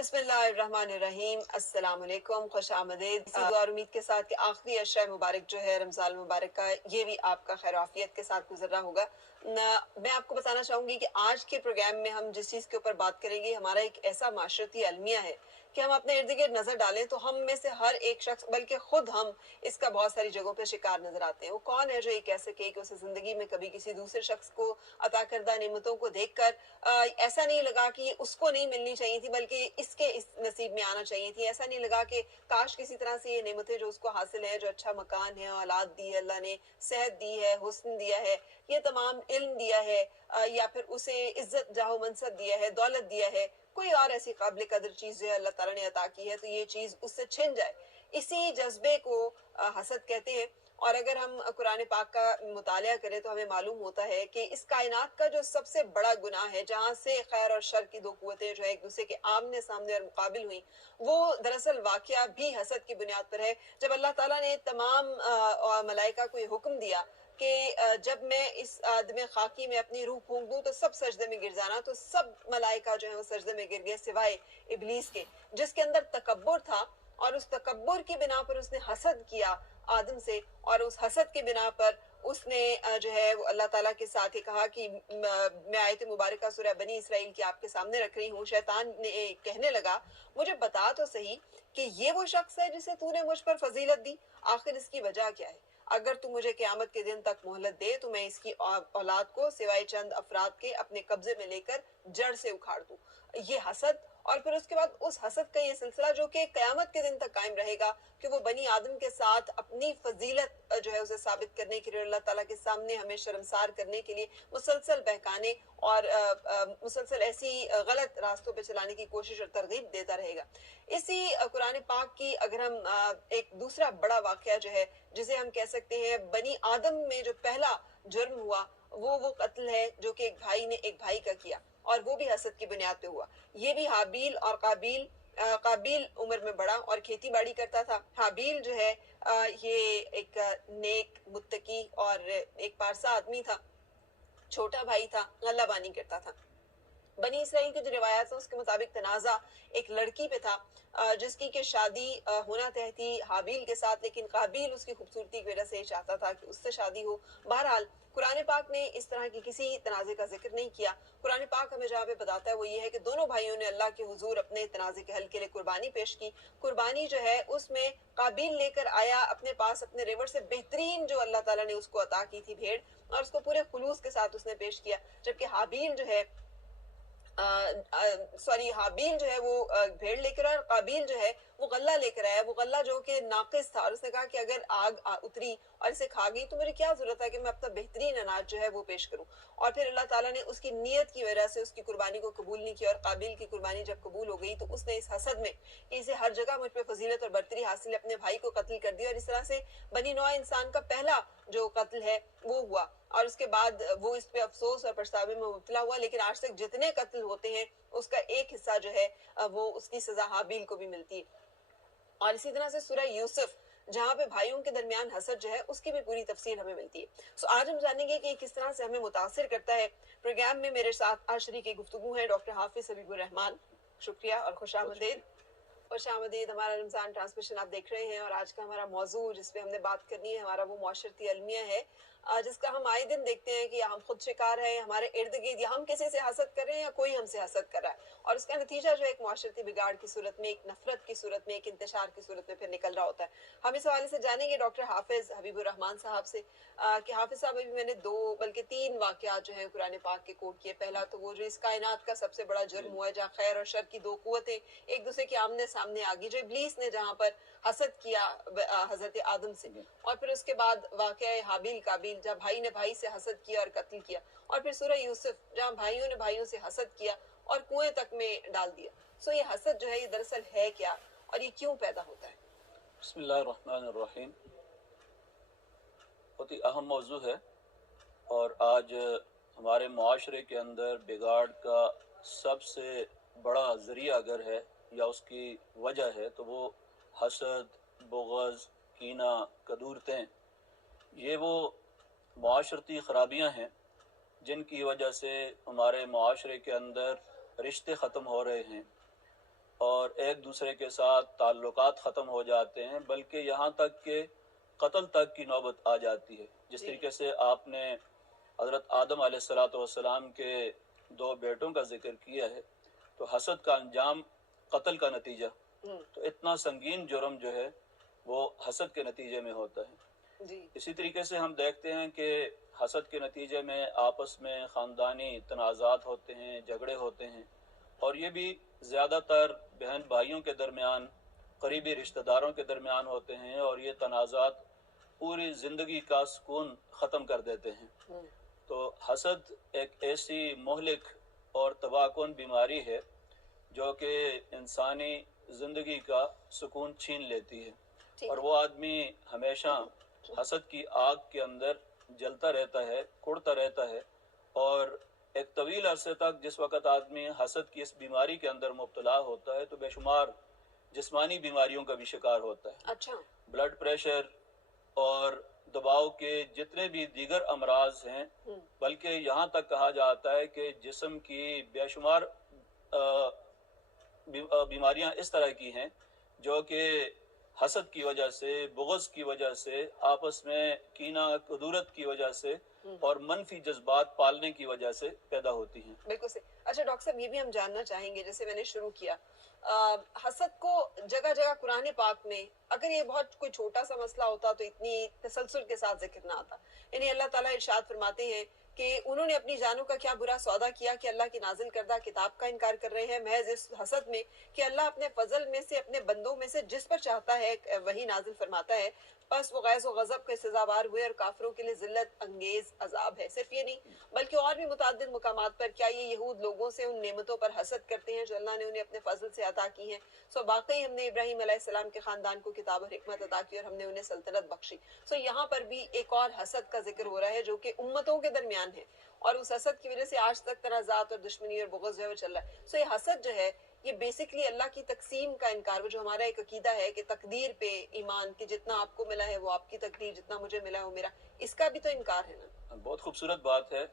बिस्मिल्लाहिर्रहमानिर्रहीम, अस्सलाम वालेकुम, खुश आमदीद। दुआ और उम्मीद के साथ कि आखिरी अशरा मुबारक जो है रमज़ान मुबारक का, ये भी आपका खैर आफियत के साथ गुजर रहा होगा। मैं आपको बताना चाहूँगी कि आज के प्रोग्राम में हम जिस चीज़ के ऊपर बात करेंगे, हमारा एक ऐसा माशरती अलमिया है कि हम अपने इर्द गिर्द नज़र डालें तो हम में से हर एक शख्स, बल्कि खुद हम इसका बहुत सारी जगहों पर शिकार नजर आते हैं। वो कौन है जो ये कह सके कि उसे ज़िंदगी में कभी किसी दूसरे शख्स को अता करदा नेमतों को देख कर ऐसा नहीं लगा कि ये उसको नहीं मिलनी चाहिए थी, बल्कि इसके इस नसीब में आना चाहिए थी। ऐसा नहीं लगा कि काश किसी तरह से ये नेमतें जो उसको हासिल है, जो अच्छा मकान है, औलाद दी है अल्लाह ने, सेहत दी है, हुस्न दिया है, ये तमाम इल्म दिया है, या फिर उसे इज्जत जाहो मनसब दिया है, दौलत दिया है, कोई और ऐसी काबिल कदर चीज़ जो है अल्लाह ताला ने अता की है, तो ये चीज़ उससे छिन जाए, इसी जज्बे को हसद कहते हैं। और अगर हम कुरान पाक का मुतालिया करें तो हमें मालूम होता है कि इस कायनात का जो सबसे बड़ा गुनाह है, जहाँ से खैर और शर की दो कुव्वतें जो है एक दूसरे के आमने सामने और मुकाबिल हुई, वो दरअसल वाकया भी हसद की बुनियाद पर है। जब अल्लाह ताला ने तमाम मलाइका को ये हुक्म दिया कि जब मैं इस आदमी खाकी में अपनी रूह फूंक दूं तो सब सजदे में गिर जाना, तो सब मलाइका जो है वो सजदे में गिर गए सिवाय इब्लीस के, जिसके अंदर तकब्बुर था, और उस तकब्बुर की बिना पर उसने हसद किया आदम से, और उस हसद की बिना पर उसने जो है वो अल्लाह ताला के साथ ही कहा कि मैं आयत मुबारक सूरह बनी इसराइल की आपके सामने रख रही हूँ। शैतान ने कहने लगा, मुझे बता तो सही कि ये वो शख्स है जिसे तूने मुझ पर फजीलत दी, आखिर इसकी वजह क्या है? अगर तू मुझे क़यामत के दिन तक मोहलत दे तो मैं इसकी औलाद को सिवाय चंद अफराद के अपने कब्जे में लेकर जड़ से उखाड़ दूं। ये हसद, और फिर उसके बाद उस हसद का ये सिलसिला जो कि क़यामत के दिन तक कायम रहेगा, कि वो बनी आदम के साथ अपनी फजीलत जो है उसे साबित करने के लिए, अल्लाह ताला के सामने हमें शर्मसार करने के लिए मुसलसल बहकाने और मुसलसल ऐसी गलत रास्तों पे चलाने की कोशिश और तरगीब देता रहेगा। इसी कुरान पाक की अगर हम एक दूसरा बड़ा वाकया जो है, जिसे हम कह सकते हैं बनी आदम में जो पहला जुर्म हुआ, वो कत्ल है जो कि एक भाई ने एक भाई का किया, और वो भी हसद की बुनियाद पे हुआ। ये भी हाबील और काबील, काबील उम्र में बड़ा और खेती बाड़ी करता था। हाबील जो है ये एक नेक मुत्तकी और एक पारसा आदमी था, छोटा भाई था, गल्लाबानी करता था। बनी इसराइल की जो रिवायत है उसके मुताबिक तनाजा एक लड़की पे था, जिसकी के शादी होना तय थी हाबील के साथ, लेकिन काबील उसकी खूबसूरती की वजह से चाहता था कि उससे शादी हो। बहरहाल कुरान पाक ने इस तरह की किसी तनाजे का जिक्र नहीं किया। कुरान पाक हमें जहाँ पे बताता है वो ये है कि दोनों भाइयों ने अल्लाह के हुजूर अपने तनाजे के हल के लिए कुर्बानी पेश की। कुर्बानी जो है उसमें काबील लेकर आया अपने पास अपने रेवर से बेहतरीन जो अल्लाह ताला ने उसको अता की थी भेड़, और उसको पूरे खुलूस के साथ उसने पेश किया, जबकि हाबील जो है हाबील जो है वो भेड़ लेकर आया, और काबील जो है वो गल्ला लेकर आया। वो गल्ला जो कि नाकिस था, और उसने कहा कि अगर आग उतरी और इसे खा गई तो मेरी क्या जरूरत है कि मैं अपना बेहतरीन अनाज जो है वो पेश करूं। और फिर अल्लाह ताला ने उसकी नीयत की वजह से उसकी कुर्बानी को कबूल नहीं किया, और काबिल की कुर्बानी जब कबूल हो गई तो उसने इस हसद में इसे हर जगह मुझ पर फजीलत और बरतरी हासिल, अपने भाई को कत्ल कर दिया, और इस तरह से बनी नौ इंसान का पहला जो कत्ल है वो हुआ। और उसके बाद वो इस पे अफसोस और पछतावे में मुबतला हुआ, लेकिन आज तक जितने कत्ल होते हैं उसका एक हिस्सा जो है वो उसकी सजा हाबील को भी मिलती है। और इसी तरह से सूरह यूसुफ, जहाँ पे भाइयों के दरमियान हसद जो है उसकी भी पूरी तफसील हमें मिलती है। आज हम जानेंगे कि किस तरह से हमें मुतासिर करता है। प्रोग्राम में मेरे साथ आज शरीक गुफ्तगू है डॉक्टर हाफिज हबीबुर रहमान। शुक्रिया और खुश आमदीद। खुश आमदीद। हमारा रमज़ान ट्रांसमिशन आप देख रहे हैं, और आज का हमारा मौजू जिस पे हमने बात करनी है हमारा वो माशरती अलमिया है, जिसका हम आए दिन देखते हैं कि हम खुद शिकार हैं, हमारे इर्द गिर्द, या हम किसी से हसद कर रहे हैं या कोई हमसे हसद कर रहा है, और उसका नतीजा जो है एक माशरती बिगाड़ की सूरत में, एक नफरत की सूरत में, एक इंतशार की सूरत में फिर निकल रहा होता है। हम इस हवाले से जानेंगे डॉक्टर हाफिज हबीबुर रहमान साहब से कि हाफिज साहब, अभी मैंने 2 बल्कि 3 वाकयात जो है कुरान पाक के कोट किए। पहला तो वो जो इस कायनात का सबसे बड़ा जुर्म हुआ है, जहाँ खैर और शर की दो कुव्वतें एक दूसरे के आमने सामने आ गई, जो इब्लीस ने जहाँ पर हसद किया हजरत आदम से, और फिर उसके बाद वाकया हाबील काबील, जहाँ भाई ने भाई से हसद किया और कत्ल किया, और फिर सूरह यूसुफ जहाँ भाइयों ने भाइयों से हसद किया और कुएं तक में डाल दिया। सो ये हसद जो है ये दरअसल है क्या, और ये क्यों पैदा होता है? बिस्मिल्लाहिर्रहमानिर्रहीम। बहुत ही अहम मौजू है, और आज हमारे मुआशरे के अंदर बिगाड़ का सबसे बड़ा ज़रिया अगर है या उसकी वजह है तो वो हसद, बुग़्ज़, कीना, कदूरतें, ये वो मुआशरती ख़राबियाँ हैं जिनकी वजह से हमारे मुआशरे के अंदर रिश्ते ख़त्म हो रहे हैं, और اور ایک دوسرے کے ساتھ تعلقات ختم ہو جاتے ہیں، بلکہ یہاں تک کہ قتل تک کی نوبت آ جاتی ہے. جس جی طریقے سے آپ نے حضرت آدم علیہ السلام کے 2 بیٹوں کا ذکر کیا ہے، تو حسد کا انجام قتل کا نتیجہ، ہوں، تو اتنا سنگین جرم جو ہے وہ حسد کے نتیجے میں ہوتا ہے. جی اسی طریقے سے ہم دیکھتے ہیں کہ حسد کے نتیجے میں آپس میں خاندانی تنازعات ہوتے ہیں، جھگڑے ہوتے ہیں، اور یہ بھی زیادہ تر بہن بھائیوں کے درمیان، قریبی رشتہ داروں کے درمیان ہوتے ہیں، اور یہ تنازعات پوری زندگی کا سکون ختم کر دیتے ہیں. ہوں، تو حسد ایک ایسی مہلک اور تباہ کن بیماری ہے جو کہ انسانی زندگی کا سکون چھین لیتی ہے، ٹھیک اور ہے. وہ آدمی ہمیشہ حسد کی آگ کے اندر جلتا رہتا ہے، کڑتا رہتا ہے، اور ایک طویل عرصے تک جس وقت آدمی حسد کی اس بیماری کے اندر مبتلا ہوتا ہے تو بے شمار جسمانی بیماریوں کا بھی شکار ہوتا ہے. اچھا. بلڈ پریشر اور دباؤ کے جتنے بھی دیگر امراض ہیں، ہوں، بلکہ یہاں تک کہا جاتا ہے کہ جسم کی بے شمار بیماریاں اس طرح کی ہیں جو کہ حسد کی وجہ سے، بغض کی وجہ سے، آپس میں کینہ کدورت کی وجہ سے ہوں، اور منفی جذبات پالنے کی وجہ سے پیدا ہوتی ہیں. بالکل صحیح. اچھا ڈاکٹر صاحب، یہ بھی ہم جاننا چاہیں گے، جیسے میں نے شروع کیا حسد کو جگہ جگہ قرآن پاک میں اگر یہ بہت کوئی چھوٹا سا مسئلہ ہوتا تو اتنی تسلسل کے ساتھ ذکر نہ آتا. یعنی اللہ تعالیٰ ارشاد فرماتے ہیں کہ انہوں نے اپنی جانوں کا کیا برا سودا کیا کہ اللہ کی نازل کردہ کتاب کا انکار کر رہے ہیں محض اس حسد میں کہ اللہ اپنے فضل میں سے اپنے بندوں میں سے جس پر چاہتا ہے وہی نازل فرماتا ہے، بس وہ غیظ و غضب کے سزاوار ہوئے اور کافروں کے لیے ذلت انگیز عذاب ہے. صرف یہ نہیں بلکہ اور بھی متعدد مقامات پر کیا یہ یہود لوگوں سے ان نعمتوں پر حسد کرتے ہیں جو اللہ نے انہیں اپنے فضل سے عطا کی ہیں. سو واقعی ہم نے ابراہیم علیہ السلام کے خاندان کو کتاب اور حکمت عطا کی اور ہم نے انہیں سلطنت بخشی. سو یہاں پر بھی ایک اور حسد کا ذکر ہو رہا ہے جو کہ امتوں کے درمیان ہے، اور اس حسد کی وجہ سے آج تک تنازعات اور دشمنی اور بغض جو ہے وہ چل رہا ہے. سو یہ حسد جو ہے یہ بیسکلی اللہ کی تقسیم کا انکار، وہ جو ہمارا ایک عقیدہ ہے کہ تقدیر پہ ایمان، کہ جتنا آپ کو ملا ہے وہ آپ کی تقدیر، جتنا مجھے ملا ہے وہ میرا، اس کا بھی تو انکار ہے نا. بہت خوبصورت بات ہے.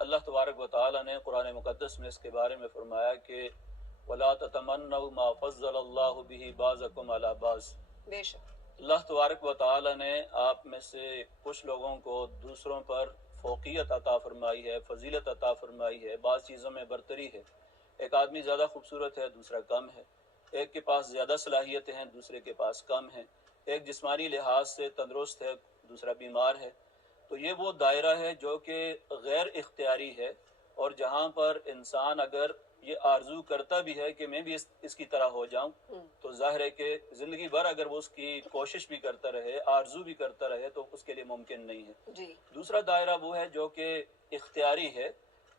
اللہ تبارک و تعالی نے قرآن مقدس میں اس کے بارے میں فرمایا کہ وَلَا تَتَمَنَّوْا مَا فَضَّلَ اللَّهُ بِهِ بَعْضَكُمْ عَلَى بَعْضٍ. بے شک. اللہ تبارک و تعالی نے آپ میں سے کچھ لوگوں کو دوسروں پر فوقیت عطا فرمائی ہے، فضیلت عطا فرمائی ہے، بعض چیزوں میں برتری ہے. ایک آدمی زیادہ خوبصورت ہے، دوسرا کم ہے. ایک کے پاس زیادہ صلاحیتیں ہیں، دوسرے کے پاس کم ہیں. ایک جسمانی لحاظ سے تندرست ہے، دوسرا بیمار ہے. تو یہ وہ دائرہ ہے جو کہ غیر اختیاری ہے، اور جہاں پر انسان اگر یہ آرزو کرتا بھی ہے کہ میں بھی اس کی طرح ہو جاؤں، تو ظاہر ہے کہ زندگی بھر اگر وہ اس کی کوشش بھی کرتا رہے، آرزو بھی کرتا رہے، تو اس کے لیے ممکن نہیں ہے. جی دوسرا دائرہ وہ ہے جو کہ اختیاری ہے،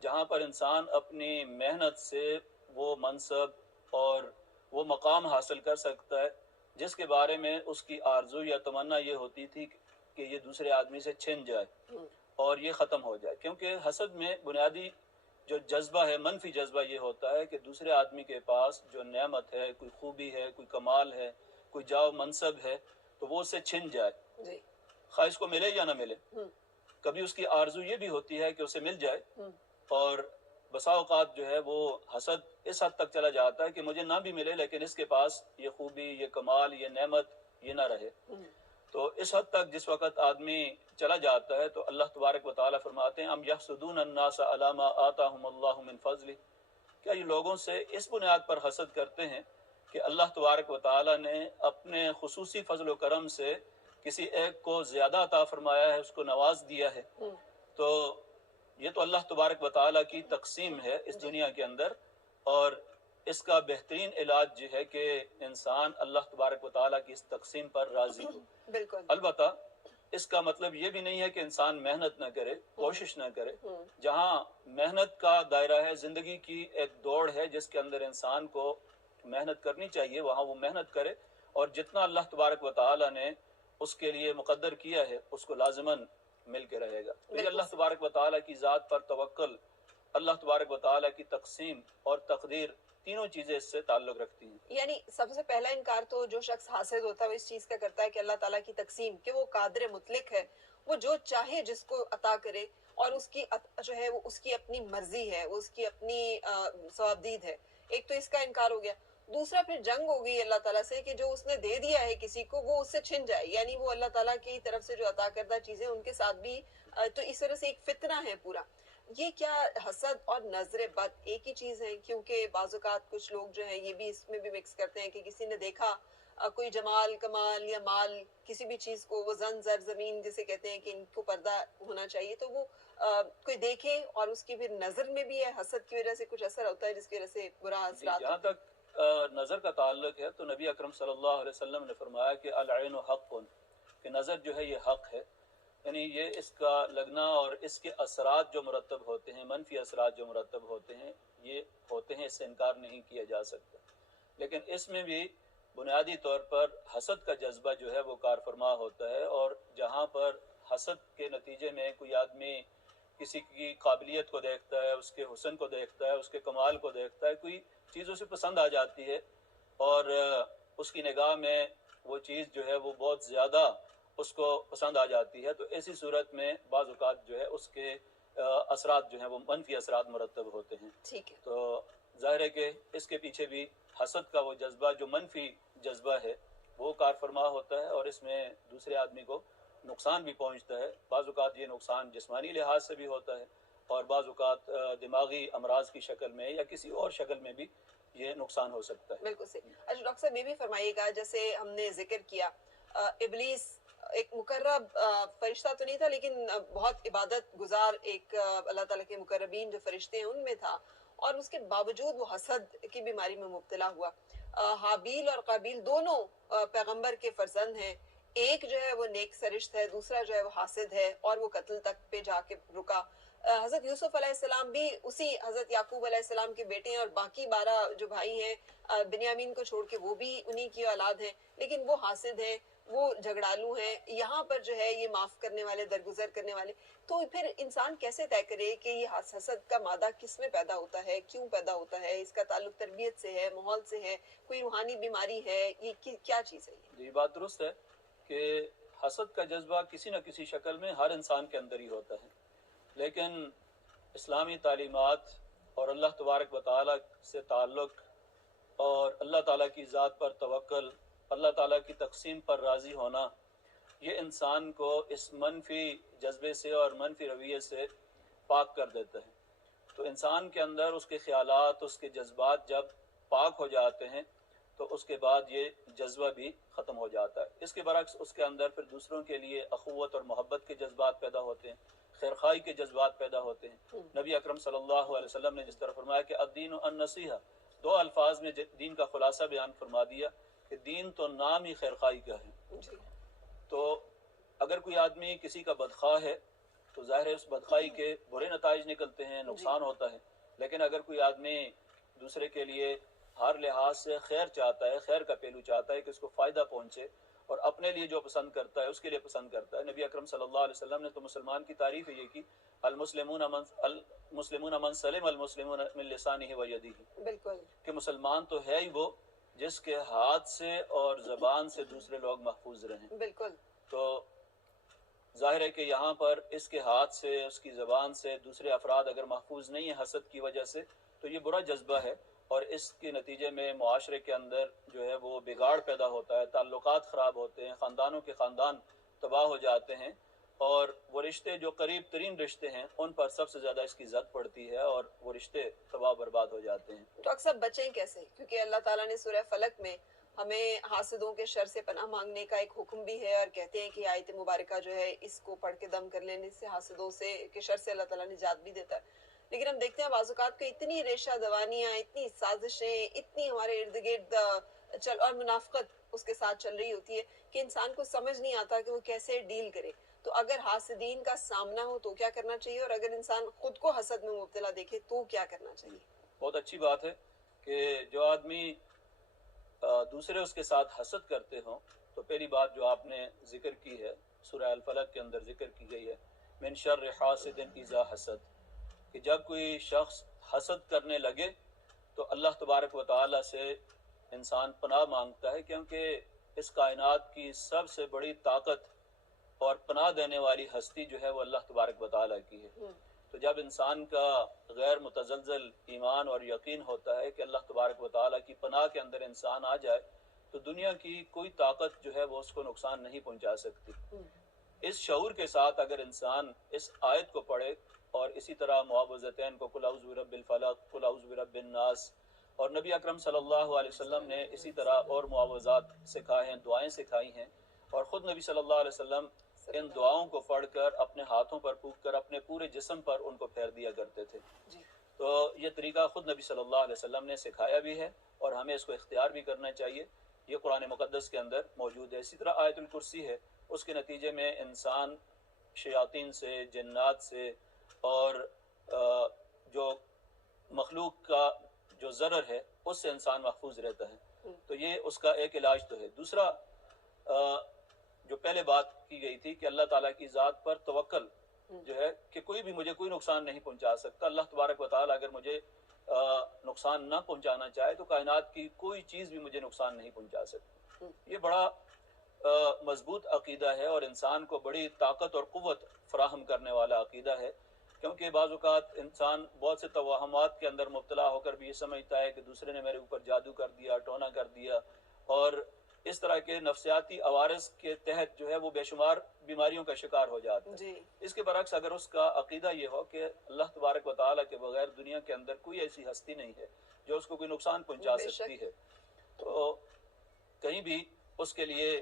جہاں پر انسان اپنی محنت سے وہ منصب اور وہ مقام حاصل کر سکتا ہے جس کے بارے میں اس کی آرزو یا تمنا یہ ہوتی تھی کہ یہ دوسرے آدمی سے چھن جائے اور یہ ختم ہو جائے. کیونکہ حسد میں بنیادی جو جذبہ ہے، منفی جذبہ، یہ ہوتا ہے کہ دوسرے آدمی کے پاس جو نعمت ہے، کوئی خوبی ہے، کوئی کمال ہے، کوئی جاؤ منصب ہے، تو وہ اس سے چھن جائے، جی خواہ اس کو ملے یا نہ ملے. کبھی اس کی آرزو یہ بھی ہوتی ہے کہ اسے مل جائے، اور بسا اوقات جو ہے وہ حسد اس حد تک چلا جاتا ہے کہ مجھے نہ بھی ملے لیکن اس کے پاس یہ خوبی، یہ کمال، یہ نعمت یہ نہ رہے. تو اس حد تک جس وقت آدمی چلا جاتا ہے تو اللہ تبارک و تعالیٰ فرماتے ہیں ام یحسدون الناس علی ما آتاہم اللہ من فضلہ، کیا یہ لوگوں سے اس بنیاد پر حسد کرتے ہیں کہ اللہ تبارک و تعالیٰ نے اپنے خصوصی فضل و کرم سے کسی ایک کو زیادہ عطا فرمایا ہے، اس کو نواز دیا ہے. تو یہ تو اللہ تبارک و تعالیٰ کی تقسیم ہے اس دنیا کے اندر، اور اس کا بہترین علاج یہ ہے کہ انسان اللہ تبارک و تعالیٰ کی اس تقسیم پر راضی ہو. بالکل. البتہ اس کا مطلب یہ بھی نہیں ہے کہ انسان محنت نہ کرے، کوشش نہ کرے. جہاں محنت کا دائرہ ہے، زندگی کی ایک دوڑ ہے جس کے اندر انسان کو محنت کرنی چاہیے، وہاں وہ محنت کرے، اور جتنا اللہ تبارک و تعالیٰ نے اس کے لیے مقدر کیا ہے اس کو لازماً مل کے رہے گا. تو یہ اللہ تبارک و تعالیٰ کی ذات پر توکل، اللہ تبارک و تعالیٰ کی تقسیم اور تقدیر، تینوں چیزیں اس سے تعلق رکھتی ہیں. یعنی سب سے پہلا انکار تو جو شخص حاسد ہوتا ہے وہ اس چیز کا کرتا ہے کہ اللہ تعالیٰ کی تقسیم، کہ وہ قادر مطلق ہے، وہ جو چاہے جس کو عطا کرے، اور اس کی جو ہے وہ اس کی اپنی مرضی ہے، اس کی اپنی ثوابدید ہے. ایک تو اس کا انکار ہو گیا. दूसरा फिर जंग हो गई अल्लाह ताला से कि जो उसने दे दिया है किसी को वो उससे छिन जाए, यानी वो अल्लाह ताला की तरफ से जो अता करदा चीजें उनके साथ भी तो इस तरह से एक फितना है पूरा। ये क्या हसद और नजर बद एक ही चीज है? क्योंकि बाजुकात कुछ लोग जो है ये भी इसमें भी मिक्स करते हैं कि किसी ने देखा कोई जमाल कमाल या माल किसी भी चीज को, वो जन जर जमीन जिसे कहते हैं कि इनको पर्दा होना चाहिए, तो वो कोई देखे और उसकी फिर नजर में भी है, हसद की वजह से कुछ असर होता है जिसकी वजह से बुरा जी, असरात जहाँ होते हैं। तक नज़र का ताल्लुक है तो नबी अकरम सल्लल्लाहु अलैहि वसल्लम ने फरमाया कि अल-ऐनु हक़्क़ुन, कि नज़र जो है ये हक़ है, यानी ये इसका लगना और इसके असरात जो मुरतब होते हैं, मनफी असरात जो मुरतब होते हैं, ये होते हैं, इससे इनकार नहीं किया जा सकता। लेकिन इसमें भी बुनियादी तौर पर हसद का जज्बा जो है वो कारफरमा होता है, और जहाँ पर हसद के नतीजे में कोई आदमी किसी की काबिलियत को देखता है, उसके हुस्न को देखता है, उसके कमाल को देखता है, कोई चीज़ उसे पसंद आ जाती है और उसकी निगाह में वो चीज़ जो है वो बहुत ज़्यादा उसको पसंद आ जाती है, तो ऐसी सूरत में बाज़ औक़ात जो है उसके असरात जो हैं वो मनफी असरात मुरतब होते हैं। ठीक है। तो ज़ाहिर है कि इसके पीछे भी हसद का वो जज्बा जो मनफी जज्बा है वो कारफरमा होता है, और इसमें दूसरे आदमी को नुकसान भी पहुंचता है। बाज़ औक़ात ये नुकसान जिस्मानी लिहाज से भी होता है, और बाज़ औक़ात दिमागी अमराज की शक्ल में या किसी और शक्ल में भी ये नुकसान हो सकता है। बिल्कुल सही। अच्छा डॉक्टर साहब ये भी फरमाइएगा, जैसे हमने जिक्र किया इब्लीस एक मुकर्रब फरिश्ता तो नहीं था, लेकिन बहुत इबादत गुजार एक अल्लाह ताला के मुकर्रबीन जो फरिश्ते हैं उनमें था, और उसके बावजूद वो हसद की बीमारी में मुब्तला हुआ। हाबील और काबील दोनों पैगंबर के फर्जंद हैं, एक जो है वो नेक सरिश्त है, दूसरा जो है वो हासिद है, और वो कत्ल तक पे जाके रुका। हजरत यूसुफ अलैहिस्सलाम भी उसी हजरत याकूब अलैहिस्सलाम के बेटे हैं, और बाकी 12 जो भाई हैं बिन्यामीन को छोड़ के वो भी उन्हीं की औलाद हैं, लेकिन वो हासिद हैं, वो झगड़ालू हैं। यहाँ पर जो है ये माफ करने वाले, दरगुजर करने वाले। तो फिर इंसान कैसे तय करे कि ये हसद का मादा किस में पैदा होता है, क्यों पैदा होता है? इसका ताल्लुक तरबियत से है, माहौल से है, कोई रूहानी बीमारी है, ये क्या चीज़ है ये? ये बात दुरुस्त है कि हसद का जज्बा किसी न किसी शक्ल में हर इंसान के अंदर ही होता है, लेकिन इस्लामी तालीमात और अल्लाह तबारक व तआला से ताल्लुक़ और अल्लाह ताला की ज़ात पर तवक्ल, अल्लाह ताला की तक़सीम पर राज़ी होना, ये इंसान को इस मनफी जज्बे से और मनफी रवैये से पाक कर देता है। तो इंसान के अंदर उसके ख़यालात, उसके जज्बात जब पाक हो जाते हैं तो उसके बाद ये जज्बा भी ख़त्म हो जाता है। इसके बरक्स उसके अंदर फिर दूसरों के लिए अख़ुव्वत और मोहब्बत के जज्बात पैदा होते हैं, खैरखाई के जज्बात पैदा होते हैं। नबी अकरम सल्लल्लाहु अलैहि वसल्लम ने जिस तरह फरमाया कि अद्दीन अन-नसीहा, दो अल्फाज में दीन का खुलासा बयान फरमा दिया कि दीन तो नाम ही खैरखाई का है। तो अगर कोई आदमी किसी का बदख्वाह है तो ज़ाहिर है उस बदखाई के बुरे नताइज निकलते हैं, नुकसान होता है। लेकिन अगर कोई आदमी दूसरे के लिए हर लिहाज से खैर चाहता है, खैर का पहलू चाहता है कि उसको फ़ायदा पहुँचे, और अपने लिए जो पसंद करता है उसके लिए पसंद करता है। नबी अकरम सल्लल्लाहु अलैहि वसल्लम ने तो मुसलमान की तारीफ़ ये की, अल-मुस्लिमून मन सलिम अल-मुस्लिमून मिन लिसानिही व यदिही, बिल्कुल कि मुसलमान तो है ही वो जिसके हाथ से और ज़बान से दूसरे लोग महफूज रहें। बिल्कुल। तो ज़ाहिर है कि यहाँ पर इसके हाथ से, उसकी ज़बान से दूसरे अफराद अगर महफूज नहीं है हसद की वजह से, तो ये बुरा जज्बा है, और इसके नतीजे में मुआशरे के अंदर जो है वो बिगाड़ पैदा होता है, ताल्लुकात ख़राब होते हैं, ख़ानदानों के ख़ानदान तबाह हो जाते हैं, और वो रिश्ते जो करीब तरीन रिश्ते हैं उन पर सबसे ज़्यादा इसकी ज़द पड़ती है, और वो रिश्ते तबाह बर्बाद हो जाते हैं। डॉक्टर साहब बचें कैसे? क्योंकि अल्लाह ताला ने सूरह फलक में हमें हासिदों के शर से पनाह मांगने का एक हुक्म भी है, और कहते हैं कि आयत मुबारका जो है इसको पढ़ के दम कर लेने से हासिदों से के शर से अल्लाह ताला निजात भी देता है। लेकिन हम देखते हैं बाज़-औक़ात को इतनी रेशा दवानियाँ, इतनी साजिशें, इतनी हमारे इर्द गिर्द चल और मुनाफ़क़त उसके साथ चल रही होती है कि इंसान को समझ नहीं आता कि वो कैसे डील करे। तो अगर हासिदीन का सामना हो तो क्या करना चाहिए, और अगर इंसान खुद को हसद में मुब्तला देखे तो क्या करना चाहिए? बहुत अच्छी बात है कि जो आदमी दूसरे उसके साथ हसद करते हों, तो पहली बात जो आपने ज़िक्र की है सूरह अल-फलक के अंदर ज़िक्र की गई है, मिन शर्रि हासिदिन इज़ा हसद, कि जब कोई शख्स हसद करने लगे तो अल्लाह तबारक व तआला से इंसान पनाह मांगता है, क्योंकि इस कायनात की सबसे बड़ी ताकत और पनाह देने वाली हस्ती जो है वो अल्लाह तबारक व तआला की है। تو جب انسان کا غیر متزلزل ایمان اور یقین ہوتا ہے کہ اللہ تبارک و تعالیٰ کی پناہ کے اندر انسان آ جائے تو دنیا کی کوئی طاقت جو ہے وہ اس کو نقصان نہیں پہنچا سکتی. اس شعور کے ساتھ اگر انسان اس آیت کو پڑھے اور اسی طرح معوذتین کو قل اعوذ برب الفلق، قل اعوذ برب الناس، اور نبی اکرم صلی اللہ علیہ وسلم نے اسی طرح اور معوذات سکھائے ہیں، دعائیں سکھائی ہیں، اور خود نبی صلی اللہ علیہ وسلم ان دعاؤں کو پڑھ کر اپنے ہاتھوں پر پھونک کر اپنے پورے جسم پر ان کو پھیر دیا کرتے تھے. تو یہ طریقہ خود نبی صلی اللہ علیہ وسلم نے سکھایا بھی ہے اور ہمیں اس کو اختیار بھی کرنا چاہیے. یہ قرآن مقدس کے اندر موجود ہے. اسی طرح آیت الکرسی ہے، اس کے نتیجے میں انسان شیاطین سے، جنات سے اور جو مخلوق کا جو ضرر ہے اس سے انسان محفوظ رہتا ہے. تو یہ اس کا ایک علاج تو ہے. دوسرا جو پہلے بات کی گئی تھی کہ اللہ تعالیٰ کی ذات پر توکل جو ہے کہ کوئی بھی مجھے کوئی نقصان نہیں پہنچا سکتا. اللہ تبارک و تعالیٰ اگر مجھے نقصان نہ پہنچانا چاہے تو کائنات کی کوئی چیز بھی مجھے نقصان نہیں پہنچا سکتی. یہ بڑا مضبوط عقیدہ ہے اور انسان کو بڑی طاقت اور قوت فراہم کرنے والا عقیدہ ہے، کیونکہ بعض اوقات انسان بہت سے توہمات کے اندر مبتلا ہو کر بھی یہ سمجھتا ہے کہ دوسرے نے میرے اوپر جادو کر دیا، ٹونا کر دیا، اور اس طرح کے نفسیاتی عوارض کے تحت جو ہے وہ بے شمار بیماریوں کا شکار ہو جاتا ہے. اس کے برعکس اگر اس کا عقیدہ یہ ہو کہ اللہ تبارک و تعالیٰ کے بغیر دنیا کے اندر کوئی ایسی ہستی نہیں ہے جو اس کو کوئی نقصان پہنچا سکتی ہے، تو کہیں بھی اس کے لیے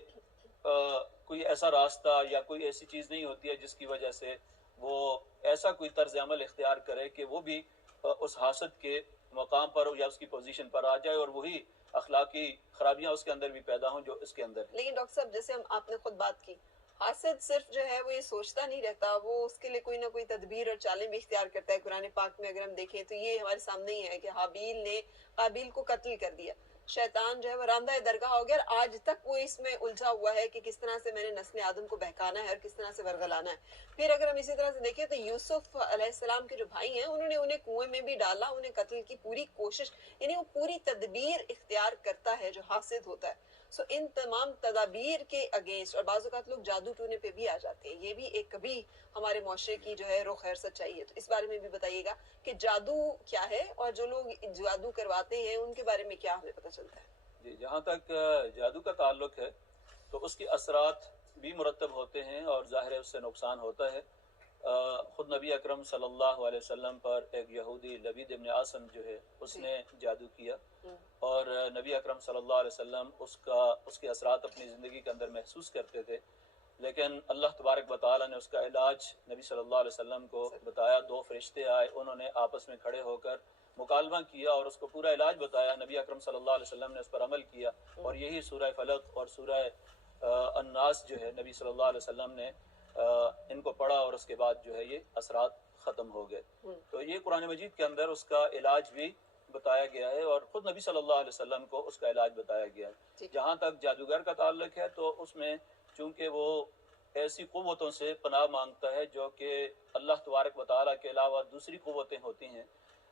کوئی ایسا راستہ یا کوئی ایسی چیز نہیں ہوتی ہے جس کی وجہ سے وہ ایسا کوئی طرز عمل اختیار کرے کہ وہ بھی اس حاسد کے مقام پر یا اس کی پوزیشن پر آ جائے اور وہی اخلاقی خرابیاں اس کے اندر بھی پیدا ہوں جو اس کے اندر ہے. لیکن ڈاکٹر صاحب جیسے آپ نے خود بات کی، حاسد صرف جو ہے وہ یہ سوچتا نہیں رہتا، وہ اس کے لیے کوئی نہ کوئی تدبیر اور چالیں بھی اختیار کرتا ہے. قرآن پاک میں اگر ہم دیکھیں تو یہ ہمارے سامنے ہی ہے کہ حابیل نے قابیل کو قتل کر دیا. شیطان جو ہے وہ راندہ درگاہ ہو گیا اور آج تک وہ اس میں الجھا ہوا ہے کہ کس طرح سے میں نے نسل آدم کو بہکانا ہے اور کس طرح سے ورگلانا ہے. پھر اگر ہم اسی طرح سے دیکھیں تو یوسف علیہ السلام کے جو بھائی ہیں انہوں نے انہیں کنویں میں بھی ڈالا، انہیں قتل کی پوری کوشش، یعنی وہ پوری تدبیر اختیار کرتا ہے جو حاسد ہوتا ہے. سو ان تمام تدابیر کے اگینسٹ، اور بعض اوقات لوگ جادو ٹونے پہ بھی آ جاتے ہیں، یہ بھی ایک کبھی ہمارے معاشرے کی جو ہے رخ خیر سچائی ہے. تو اس بارے میں بھی بتائیے گا کہ جادو کیا ہے اور جو لوگ جادو کرواتے ہیں ان کے بارے میں کیا ہمیں پتہ چلتا ہے. جی، جہاں تک جادو کا تعلق ہے تو اس کے اثرات بھی مرتب ہوتے ہیں اور ظاہر ہے اس سے نقصان ہوتا ہے. خود نبی اکرم صلی اللہ علیہ وسلم پر ایک یہودی لبید ابن عاصم جو ہے اس نے جادو کیا اور نبی اکرم صلی اللہ علیہ وسلم اس کے اثرات اپنی زندگی کے اندر محسوس کرتے تھے، لیکن اللہ تبارک و تعالیٰ نے اس کا علاج نبی صلی اللہ علیہ وسلم کو بتایا. 2 فرشتے آئے، انہوں نے آپس میں کھڑے ہو کر مکالمہ کیا اور اس کو پورا علاج بتایا. نبی اکرم صلی اللہ علیہ وسلم نے اس پر عمل کیا اور یہی سورہ فلق اور سورہ الناس جو ہے نبی صلی اللہ علیہ وسلم نے ان کو پڑھا اور اس کے بعد جو ہے یہ اثرات ختم ہو گئے. تو یہ قرآن مجید کے اندر اس کا علاج بھی بتایا گیا ہے اور خود نبی صلی اللہ علیہ وسلم کو اس کا علاج بتایا گیا ہے. جہاں تک جادوگر کا تعلق ہے تو اس میں چونکہ وہ ایسی قوتوں سے پناہ مانگتا ہے جو کہ اللہ تبارک و تعالیٰ کے علاوہ دوسری قوتیں ہوتی ہیں،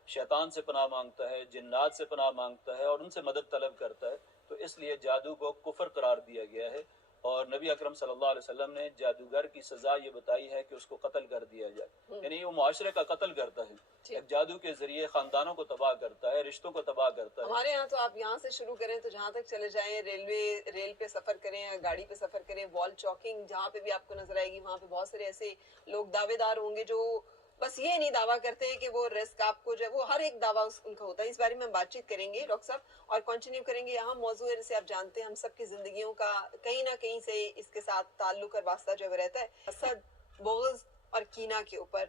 شیطان سے پناہ مانگتا ہے، جنات سے پناہ مانگتا ہے اور ان سے مدد طلب کرتا ہے، تو اس لیے جادو کو کفر قرار دیا گیا ہے. اور نبی اکرم صلی اللہ علیہ وسلم نے جادوگر کی سزا یہ بتائی ہے کہ اس کو قتل کر دیا جائے، یعنی وہ معاشرے کا قتل کرتا ہے، ایک جادو کے ذریعے خاندانوں کو تباہ کرتا ہے، رشتوں کو تباہ کرتا ہے. ہمارے یہاں تو آپ یہاں سے شروع کریں تو جہاں تک چلے جائیں، ریل پہ سفر کریں، گاڑی پہ سفر کریں، وال چاکنگ جہاں پہ بھی آپ کو نظر آئے گی وہاں پہ بہت سارے ایسے لوگ دعوے دار ہوں گے جو بس یہ نہیں دعویٰ کرتے ہیں کہ وہ رسک آپ کو جو ہے وہ ہر ایک دعویٰ ان کا ہوتا ہے. اس بارے میں ہم بات چیت کریں گے ڈاکٹر صاحب اور کنٹینیو کریں گے. یہاں موضوع ہے جیسے آپ جانتے ہیں ہم سب کی زندگیوں کا کہیں نہ کہیں سے اس کے ساتھ تعلق اور واسطہ جو ہے رہتا ہے حسد، بغض اور کینہ کے اوپر،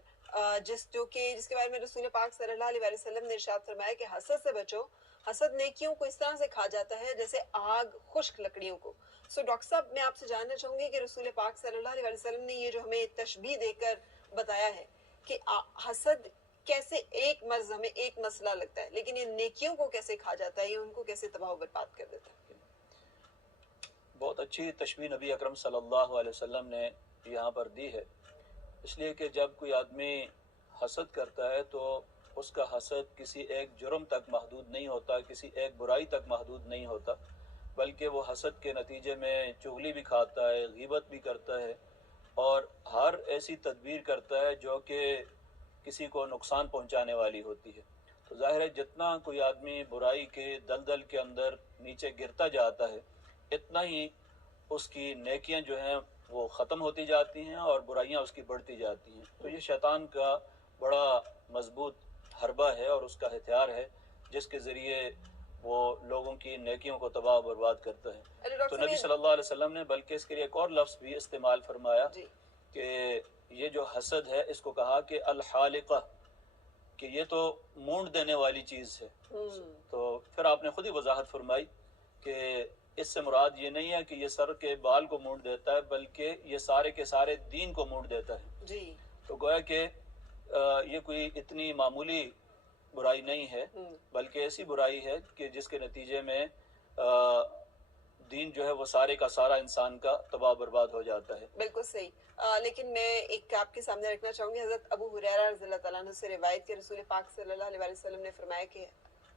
جس کے بارے میں رسول پاک صلی اللہ علیہ وسلم نے ارشاد فرمایا کہ حسد سے بچو، حسد نیکیوں کو اس طرح سے کھا جاتا ہے جیسے آگ خشک لکڑیوں کو. سو ڈاکٹر صاحب میں آپ سے جاننا چاہوں گی کہ رسول پاک صلی اللہ علیہ وسلم نے یہ جو ہمیں تشبیہ دے کر بتایا ہے کہ حسد کیسے ایک مرض ہمیں ایک مسئلہ لگتا ہے لیکن یہ نیکیوں کو کیسے کھا جاتا ہے، یہ ان کو کیسے تباہ و برباد کر دیتا ہے. بہت اچھی تشبیہ نبی اکرم صلی اللہ علیہ وسلم نے یہاں پر دی ہے، اس لیے کہ جب کوئی آدمی حسد کرتا ہے تو اس کا حسد کسی ایک جرم تک محدود نہیں ہوتا، کسی ایک برائی تک محدود نہیں ہوتا، بلکہ وہ حسد کے نتیجے میں چغلی بھی کھاتا ہے، غیبت بھی کرتا ہے اور ہر ایسی تدبیر کرتا ہے جو کہ किसी को नुकसान पहुंचाने वाली होती है। तो जाहिर है जितना कोई आदमी बुराई के दलदल के अंदर नीचे गिरता जाता है, इतना ही उसकी नेकियां जो हैं वो ख़त्म होती जाती हैं और बुराइयां उसकी बढ़ती जाती हैं। तो ये शैतान का बड़ा मजबूत हरबा है और उसका हथियार है जिसके ज़रिए वो लोगों की नेकियों को तबाह बर्बाद करता है। अरे तो डॉक्टर नबी साहब सल्लल्लाहु अलैहि वसल्लम ने बल्कि इसके लिए एक और लफ्ज़ भी इस्तेमाल फरमाया जी कि ये जो हसद है इसको कहा कि अल हालिका, कि ये तो मूंड देने वाली चीज़ है। तो फिर आपने खुद ही वजाहत फरमाई कि इससे मुराद ये नहीं है कि ये सर के बाल को मूंड देता है, बल्कि ये सारे के सारे दीन को मूंड देता है। जी तो गोया कि ये कोई इतनी मामूली बुराई नहीं है, बल्कि ऐसी बुराई है कि जिसके नतीजे में दीन जो है वो सारे का सारा इंसान का तबाह बर्बाद हो जाता है। बिल्कुल सही। लेकिन मैं एक आपके सामने रखना चाहूंगी, हजरत अबू हुरैरा रज़ियल्लाहु ताला अन्हु से रिवायत के रसूल पाक सल्लल्लाहु अलैहि वसल्लम ने फरमाया कि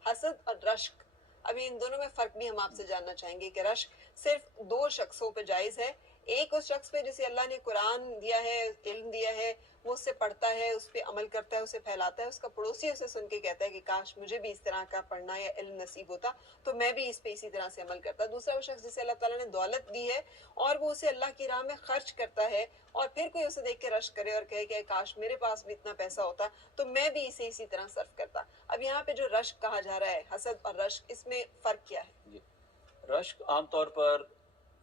हसद और रश्क, अभी इन दोनों में फ़र्क भी हम आपसे जानना चाहेंगे कि रश्क सिर्फ दो शख्सों पे जायज़ है। एक उस शख्स पे जिसे अल्लाह ने कुरान दिया है, इल्म दिया है, वो उससे पढ़ता है, उस पर अमल करता है, उसे फैलाता है, उसका पड़ोसी उसे सुन के कहता है कि काश मुझे भी इस तरह का पढ़ना या इल्म नसीब होता तो मैं भी इस पे इसी तरह से अमल करता। दूसरा वो शख्स जिसे अल्लाह ताला ने दौलत दी है और वो उसे अल्लाह की राह में खर्च करता है और फिर कोई उसे देख के रश करे और कहे कि काश मेरे पास भी इतना पैसा होता तो मैं भी इसे इसी तरह सर्व करता। अब यहाँ पे जो रश्क कहा जा रहा है, हसद और रश्क, इसमें फ़र्क क्या है? जी, रश्क आमतौर पर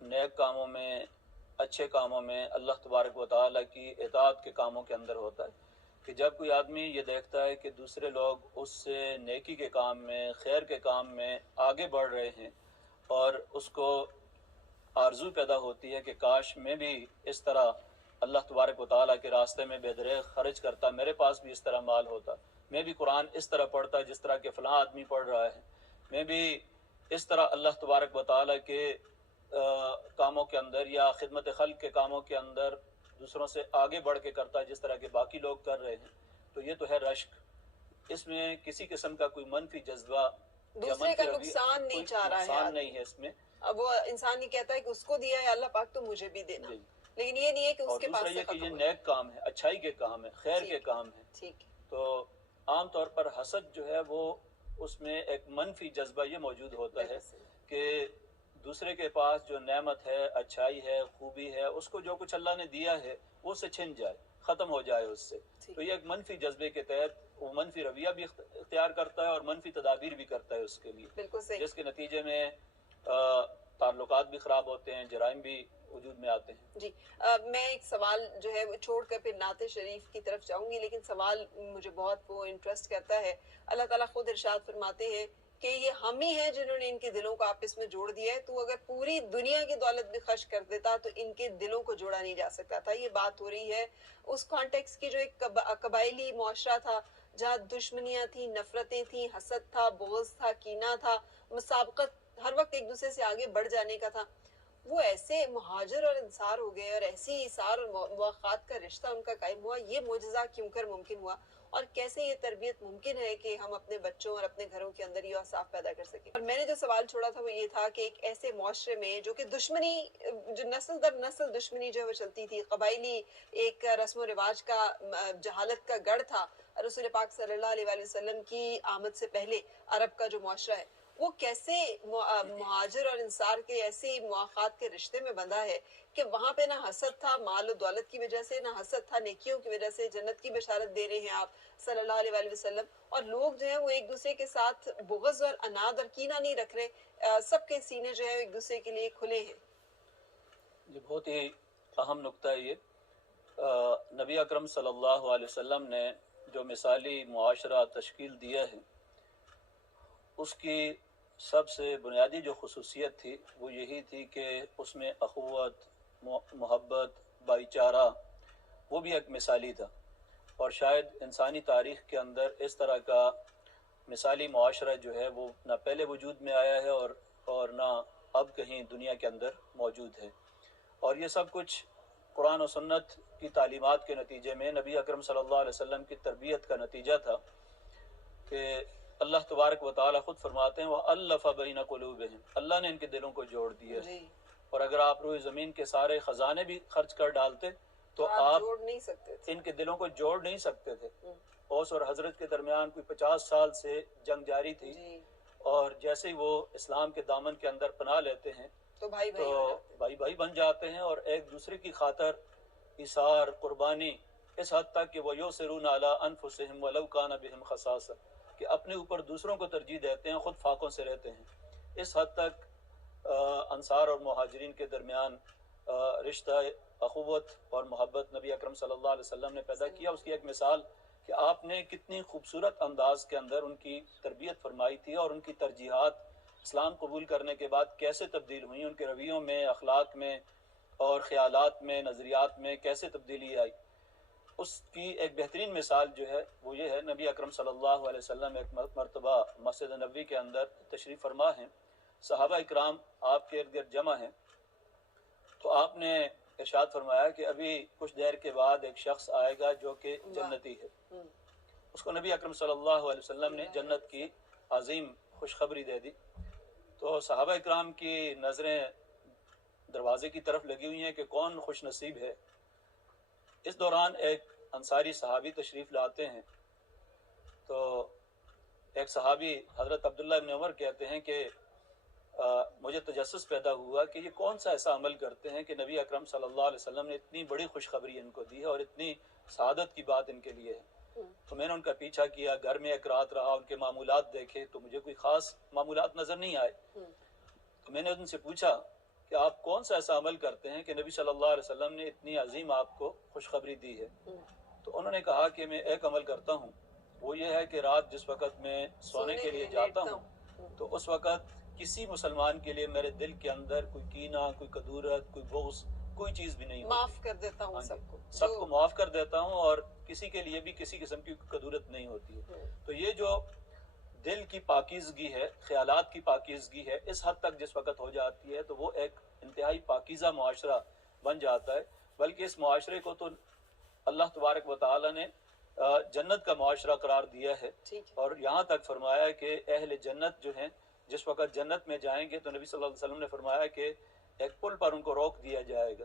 नेक कामों में, अच्छे कामों में, अल्लाह तबारक व तआला की इताअत के कामों के अंदर होता है कि जब कोई आदमी ये देखता है कि दूसरे लोग उससे नेकी के काम में, खैर के काम में आगे बढ़ रहे हैं और उसको आरजू पैदा होती है कि काश मैं भी इस तरह अल्लाह तबारक व तआला के रास्ते में बेदरेग खर्च करता, मेरे पास भी इस तरह माल होता, मैं भी कुरान इस तरह पढ़ता जिस तरह के फ़लाँ आदमी पढ़ रहा है, मैं भी इस तरह अल्लाह तबारक व तआला के कामों के अंदर या खिदमत खल्क के कामों के अंदर दूसरों से आगे बढ़ के करता जिस तरह के बाकी लोग कर रहे हैं। तो ये तो है रश्क। इसमें किसी किस्म का कोई मनफी जज्बा या दूसरे मनफी का नुकसान नहीं कोई चाह रहा है नुकसान आदमी। नहीं है इसमें। अब वो इंसान ये कहता है कि उसको दिया है अल्लाह पाक तो मुझे भी देना, जी। लेकिन ये नहीं है कि और उसके दूसरा पास से ये कि खत्म ये हो नेक काम है, अच्छाई के काम है, खैर के ठीक है, काम है। ठीक है। तो आम तौर पर हसद जो है वो उसमें एक मनफी जज्बा ये मौजूद होता है बिल्कुल सही। कि दूसरे के पास जो नेमत है, अच्छाई है, खूबी है, उसको जो कुछ अल्लाह ने दिया है वो उससे छिन जाए, ख़त्म हो जाए उससे। ठीक तो ये एक मनफी जज्बे के तहत वो मनफी रवैया भी इख्तियार करता है और मनफी तदाबीर भी करता है उसके लिए, बिल्कुल सही। जिसके नतीजे में ताल्लुकात भी ख़राब होते हैं, जराइम भी वजूद में आते हैं। जी। मैं एक सवाल जो है वो छोड़कर फिर नाते शरीफ की तरफ जाऊंगी, लेकिन सवाल मुझे बहुत वो इंटरेस्ट करता है। अल्लाह ताला खुद इरशाद फरमाते हैं कि ये हम ही हैं जिन्होंने इनके दिलों को आपस में जोड़ दिया है, तो अगर पूरी दुनिया की दौलत भी खर्च कर देता तो इनके दिलों को जोड़ा नहीं जा सकता था। ये बात हो रही है उस कॉन्टेक्स्ट की जो एक कबायली मुआशरा था, जहाँ दुश्मनियां थी, नफरतें थी, हसद था, बोझ था, कीना था, मुसाबकत, हर वक्त एक दूसरे से आगे बढ़ जाने का था। वो ऐसे मुहाजिर और इंसार हो गए और ऐसी इसार और मुवाक़ात का रिश्ता उनका कायम हुआ। ये मोजज़ा क्यों कर मुमकिन हुआ और कैसे ये तरबियत मुमकिन है कि हम अपने बच्चों और अपने घरों के अंदर ये औसाफ पैदा कर सकें? और मैंने जो सवाल छोड़ा था वो ये था कि एक ऐसे मुआशरे में जो कि दुश्मनी, जो नस्ल दर नस्ल दुश्मनी जो है वो चलती थी, कबायली एक रस्म व रिवाज का जहालत का गढ़ था। रसूल पाक सल्लल्लाहु अलैहि वसल्लम की आमद से पहले अरब का जो मुआशरा है वो कैसे मुहाजिर और इंसार के ऐसे मुआखात के रिश्ते में बंधा है कि वहां पे ना हसद था माल और दौलत की वजह से, ना हसद था नेकियों की वजह से। जन्नत की बशारत दे रहे हैं आप सल्लल्लाहु अलैहि वसल्लम, और लोग जो है वो एक दूसरे के साथ बुग़्ज़ और अनाद और कीना नहीं रख रहे, सबके सीने जो है एक दूसरे के लिए खुले हैं। ये बहुत ही अहम नुक्ता है ये। नबी अकरम सल्लल्लाहु अलैहि वसल्लम ने जो मिसाली मुआशरा तश्कील दिया है उसकी सबसे बुनियादी जो खसूसियत थी वो यही थी कि उसमें अख़ुवत, मोहब्बत, भाईचारा वो भी एक मिसाली था। और शायद इंसानी तारीख़ के अंदर इस तरह का मिसाली मुआशरा जो है वो ना पहले वजूद में आया है और ना अब कहीं दुनिया के अंदर मौजूद है। और ये सब कुछ कुरान और सुन्नत की तालीमात के नतीजे में, नबी अकरम सल्लल्लाहु अलैहि वसल्लम की तरबियत का नतीजा था कि अल्लाह तबारक व तआला खुद फरमाते हैं वअल्लफ़ बैन क़ुलूबिहिम, अल्लाह ने इनके दिलों को जोड़ दिया है। और अगर आप रूए ज़मीन के सारे ख़जाने भी खर्च कर डालते तो आप जोड़ नहीं सकते थे, इनके दिलों को जोड़ नहीं सकते थे। اوس اور حضرت کے درمیان کوئی 50 سال سے جنگ جاری تھی، جی اور جیسے ہی وہ اسلام کے دامن کے اندر پناہ لیتے ہیں تو بھائی تو بھائی ہو جاتے ہیں۔ بھائی بھائی بن جاتے ہیں، اور ایک دوسرے کی خاطر ایثار، قربانی، اس حد تک کہ وہ یؤثرون علی انفسہم ولو کان بہم خصاصہ، کہ اپنے اوپر دوسروں کو ترجیح دیتے ہیں، خود فاقوں سے رہتے ہیں۔ اس حد تک انصار اور مہاجرین کے درمیان رشتہ اخوت اور محبت نبی اکرم صلی اللہ علیہ وسلم نے پیدا کیا۔ اس کی ایک مثال کہ آپ نے کتنی خوبصورت انداز کے اندر ان کی تربیت فرمائی تھی، اور ان کی ترجیحات اسلام قبول کرنے کے بعد کیسے تبدیل ہوئیں، ان کے رویوں میں، اخلاق میں اور خیالات میں، نظریات میں کیسے تبدیلی آئی۔ اس کی ایک بہترین مثال جو ہے وہ یہ ہے، نبی اکرم صلی اللہ علیہ وسلم ایک مرتبہ مسجد نبوی کے اندر تشریف فرما ہیں، صحابہ اکرام آپ کے ارد گرد جمع ہیں، تو آپ نے ارشاد فرمایا کہ ابھی کچھ دیر کے بعد ایک شخص آئے گا جو کہ جنتی ہے۔ اس کو نبی اکرم صلی اللہ علیہ وسلم نے جنت کی عظیم خوشخبری دے دی، تو صحابہ اکرام کی نظریں دروازے کی طرف لگی ہوئی ہیں کہ کون خوش نصیب ہے۔ اس دوران ایک انصاری صحابی تشریف لاتے ہیں، تو ایک صحابی حضرت عبداللہ بن عمر کہتے ہیں کہ مجھے تجسس پیدا ہوا کہ یہ کون سا ایسا عمل کرتے ہیں کہ نبی اکرم صلی اللہ علیہ وسلم نے اتنی بڑی خوشخبری ان کو دی ہے اور اتنی سعادت کی بات ان کے لیے ہے۔ تو میں نے ان کا پیچھا کیا، گھر میں ایک رات رہا، ان کے معمولات دیکھے تو مجھے کوئی خاص معمولات نظر نہیں آئے۔ تو میں نے ان سے پوچھا کہ آپ کون سا ایسا عمل کرتے ہیں کہ نبی صلی اللہ علیہ وسلم نے اتنی عظیم آپ کو خوشخبری دی ہے؟ تو انہوں نے کہا کہ میں ایک عمل کرتا ہوں، وہ یہ ہے کہ رات جس وقت میں سونے کے لیے جاتا ہوں تو اس وقت کسی مسلمان کے لیے میرے دل کے اندر کوئی کینہ، کوئی کدورت، کوئی بغض، کوئی چیز بھی نہیں ہوتی، معاف کر دیتا ہوں سب کو معاف کر دیتا ہوں، اور کسی کے لیے بھی کسی قسم کی کدورت نہیں ہوتی ہے۔ تو یہ جو دل کی پاکیزگی ہے، خیالات کی پاکیزگی ہے، اس حد تک جس وقت ہو جاتی ہے تو وہ ایک انتہائی پاکیزہ معاشرہ بن جاتا ہے۔ بلکہ اس معاشرے کو تو اللہ تبارک و تعالی نے جنت کا معاشرہ قرار دیا ہے، اور یہاں تک فرمایا کہ اہل جنت جو ہیں جس وقت جنت میں جائیں گے تو نبی صلی اللہ علیہ وسلم نے فرمایا کہ ایک پل پر ان کو روک دیا جائے گا،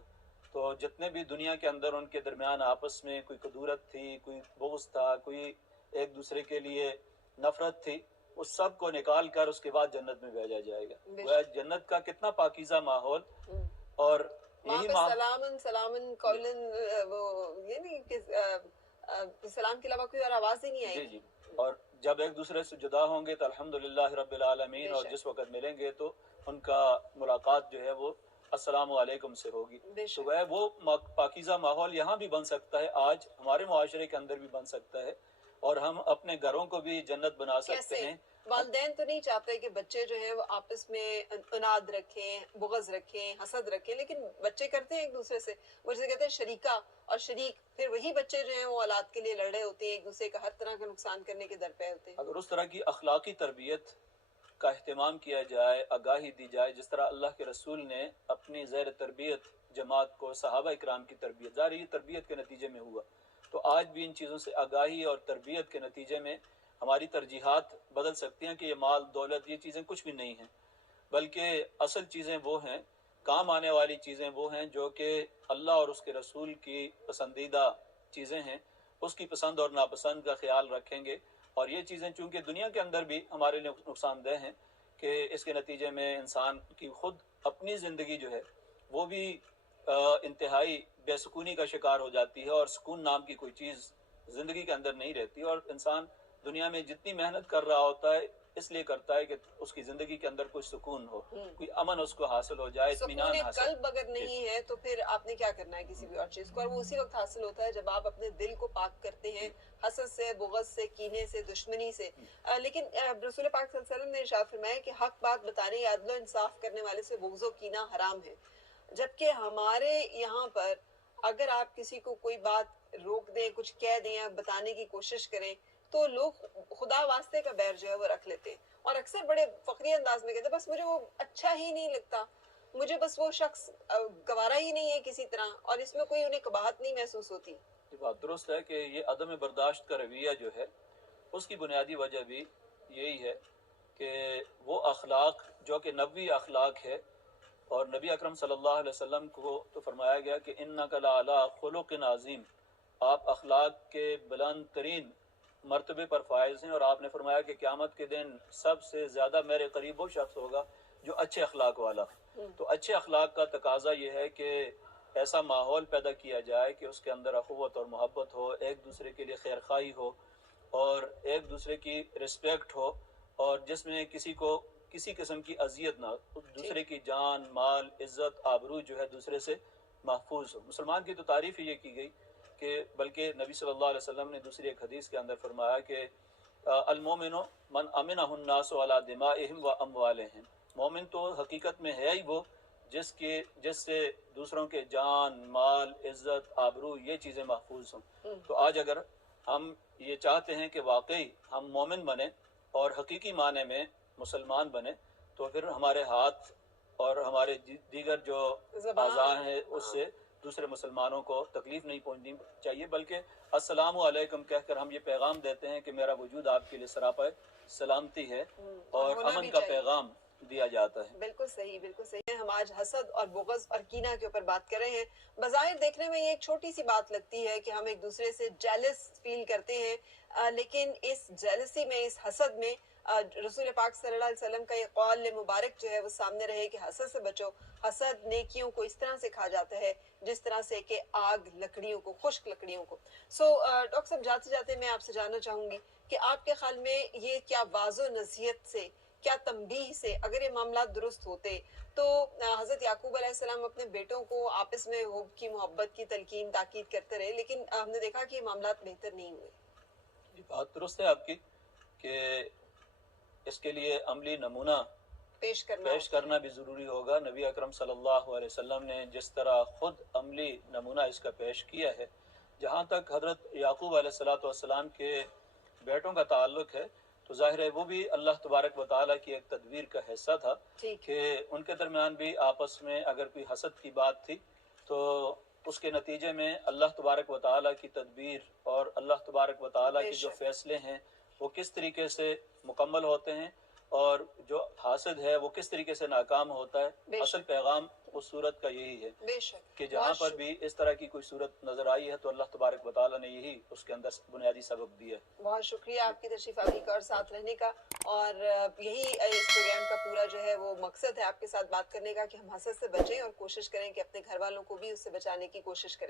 تو جتنے بھی دنیا کے اندر ان کے درمیان آپس میں کوئی کدورت تھی، کوئی بغض تھا، کوئی ایک دوسرے کے لیے نفرت تھی، اس سب کو نکال کر اس کے بعد جنت میں بھیجا جائے گا۔ وہ جنت کا کتنا پاکیزہ ماحول، اور یہی سلامن سلامن قولن، وہ یہ نہیں کہ سلام کے علاوہ کوئی اور آواز ہی نہیں آئی۔ جی جی، اور جب ایک دوسرے سے جدا ہوں گے تو الحمدللہ رب العالمین، اور جس وقت ملیں گے تو ان کا ملاقات جو ہے وہ السلام علیکم سے ہوگی۔ تو وہ پاکیزہ ماحول یہاں بھی بن سکتا ہے، آج ہمارے معاشرے کے اندر بھی بن سکتا ہے، اور ہم اپنے گھروں کو بھی جنت بنا سکتے ہیں۔ والدین تو نہیں چاہتے کہ بچے جو ہیں وہ آپس میں اناد رکھیں، بغض رکھیں، حسد رکھیں، لیکن بچے کرتے ہیں ایک دوسرے سے، وہ جسے کہتے ہیں شریکہ اور شریک، پھر وہی بچے جو ہیں وہ اولاد کے لیے لڑ رہے ہوتے ہیں، ایک دوسرے کا ہر طرح کا نقصان کرنے کے درپے ہوتے ہیں۔ اگر اس طرح کی اخلاقی تربیت کا اہتمام کیا جائے، آگاہی دی جائے، جس طرح اللہ کے رسول نے اپنی زیر تربیت جماعت کو، صحابہ اکرام کی تربیت، ظاہر یہ تربیت کے نتیجے میں ہوا، تو آج بھی ان چیزوں سے آگاہی اور تربیت کے نتیجے میں ہماری ترجیحات بدل سکتی ہیں کہ یہ مال دولت، یہ چیزیں کچھ بھی نہیں ہیں، بلکہ اصل چیزیں وہ ہیں، کام آنے والی چیزیں وہ ہیں جو کہ اللہ اور اس کے رسول کی پسندیدہ چیزیں ہیں، اس کی پسند اور ناپسند کا خیال رکھیں گے، اور یہ چیزیں چونکہ دنیا کے اندر بھی ہمارے لیے نقصان دہ ہیں کہ اس کے نتیجے میں انسان کی خود اپنی زندگی جو ہے وہ بھی انتہائی بے سکونی کا شکار ہو جاتی ہے، اور سکون نام کی کوئی چیز زندگی کے اندر نہیں رہتی، اور انسان دنیا میں جتنی محنت کر رہا ہوتا ہے اس لیے کرتا ہے کہ اس کی زندگی کے اندر کوئی سکون ہو، کوئی امن اس کو حاصل ہو جائے، اطمینان حاصل۔ قلب اگر نہیں ہے تو پھر آپ نے کیا کرنا ہے کسی بھی اور چیز کو، اور وہ اسی وقت حاصل ہوتا ہے جب آپ اپنے دل کو پاک کرتے ہیں حسد سے، بغض سے، کینے سے، دشمنی سے۔ لیکن رسول پاک صلی اللہ علیہ وسلم نے ارشاد فرمایا کہ حق بات بتانے یا عدل و انصاف کرنے والے سے بغض و کینہ حرام ہے، جبکہ ہمارے یہاں پر اگر آپ کسی کو کوئی بات روک دیں، کچھ کہہ دیں یا بتانے کی کوشش کریں تو لوگ خدا واسطے کا بیر جو ہے وہ رکھ لیتے ہیں، اور اکثر بڑے فخری انداز میں کہتے ہیں بس مجھے وہ اچھا ہی نہیں لگتا، مجھے بس وہ شخص گوارا ہی نہیں ہے کسی طرح، اور اس میں کوئی انہیں قباحت نہیں محسوس ہوتی۔ یہ بات درست ہے کہ یہ عدم برداشت کا رویہ جو ہے اس کی بنیادی وجہ بھی یہی ہے کہ وہ اخلاق جو کہ نبوی اخلاق ہے، اور نبی اکرم صلی اللہ علیہ وسلم کو تو فرمایا گیا کہ انک لعلی خلق عظیم، آپ اخلاق کے بلند ترین मर्तबे पर फायज हैं, और आपने फरमाया कि क़यामत के दिन सबसे ज़्यादा मेरे करीब वो शख्स होगा जो अच्छे अखलाक वाला। तो अच्छे अखलाक का तकाजा ये है कि ऐसा माहौल पैदा किया जाए कि उसके अंदर अखुवत और मोहब्बत हो, एक दूसरे के लिए खैर खाई हो, और एक दूसरे की रिस्पेक्ट हो, और जिसमें किसी को किसी किस्म की अजियत ना हो, दूसरे की जान माल इज़्ज़त आबरू जो है दूसरे से महफूज हो। मुसलमान की तो तारीफ़ ही ये की गई कि बल्कि नबी सल्लल्लाहु अलैहि वसल्लम ने दूसरी एक हदीस के अंदर फरमाया कि अल-मोमिनु मन अमिनहुन नासु अला दिमाइहिम व अमवालिहिम, मोमिन तो हकीकत में है ही वो जिससे दूसरों के जान माल इज़्ज़त आबरू ये चीज़ें महफूज हों। तो आज अगर हम ये चाहते हैं कि वाकई हम मोमिन बने और हकीकी माने में मुसलमान बने, तो फिर हमारे हाथ और हमारे दीगर जो आज़ा हैं उससे दूसरे मुसलमानों को तकलीफ नहीं पहुंचनी चाहिए, बल्कि अस्सलामु अलैकुम कहकर हम ये पैगाम देते हैं कि मेरा वजूद आपके लिए सरापा सलामती है, और अमन का पैगाम दिया जाता है। बिल्कुल सही, बिल्कुल सही। हम आज हसद और बुग़्ज़ और कीना के ऊपर बात कर रहे हैं। बज़ाहिर देखने में ये एक छोटी सी बात लगती है कि हम एक दूसरे से जेलस फील करते हैं, लेकिन इस जेलसी में, इस हसद में रसूल पाक सल्लल्लाहु अलैहि वसल्लम का ये कौल मुबारक जो है वो सामने रहे कि हसद से बचो। हसद नेकियों को इस तरह से खा जाता है जिस तरह से कि आग लकड़ियों को, खुश्क लकड़ियों को। डॉक्टर साहब, जाते जाते मैं आपसे जानना चाहूंगी कि आपके ख्याल में ये क्या वाज़ो नसीहत से, क्या तंबीह से अगर ये मामला दुरुस्त होते तो हज़रत याकूब अलैहिस्सलाम अपने बेटों को आपस में हुब की, मोहब्बत की तलकीन ताकीद करते रहे, लेकिन हमने देखा कि ये मामला बेहतर नहीं हुए। ये बात दुरुस्त है आपकी कि इसके लिए अमली नमूना पेश करना भी ज़रूरी होगा। नबी अकरम सल्लल्लाहु अलैहि वसल्लम ने जिस तरह खुद अमली नमूना इसका पेश किया है, जहाँ तक हज़रत याकूब अलैहिस्सलाम के बेटों का ताल्लुक है, तो ज़ाहिर है वो भी अल्लाह तबारक व तआला की एक तदबीर का हिस्सा था कि उनके दरमियान भी आपस में अगर कोई हसद की बात थी तो उसके नतीजे में अल्लाह तबारक व तआला की तदबीर और अल्लाह तबारक व तआला के जो फैसले हैं वो किस तरीके से मुकम्मल होते हैं, और जो हासिद है वो किस तरीके से नाकाम होता है। असल पैगाम उस सूरत का यही है कि जहाँ पर भी इस तरह की कोई सूरत नजर आई है तो अल्लाह तबारक व तआला ने यही उसके अंदर बुनियादी सबक दिया है। बहुत शुक्रिया आपकी तशरीफ आने का और साथ रहने का, और यही इस प्रोग्राम का पूरा जो है वो मकसद है आपके साथ बात करने का कि हम हसद से बचें और कोशिश करें कि अपने घर वालों को भी उससे बचाने की कोशिश करें।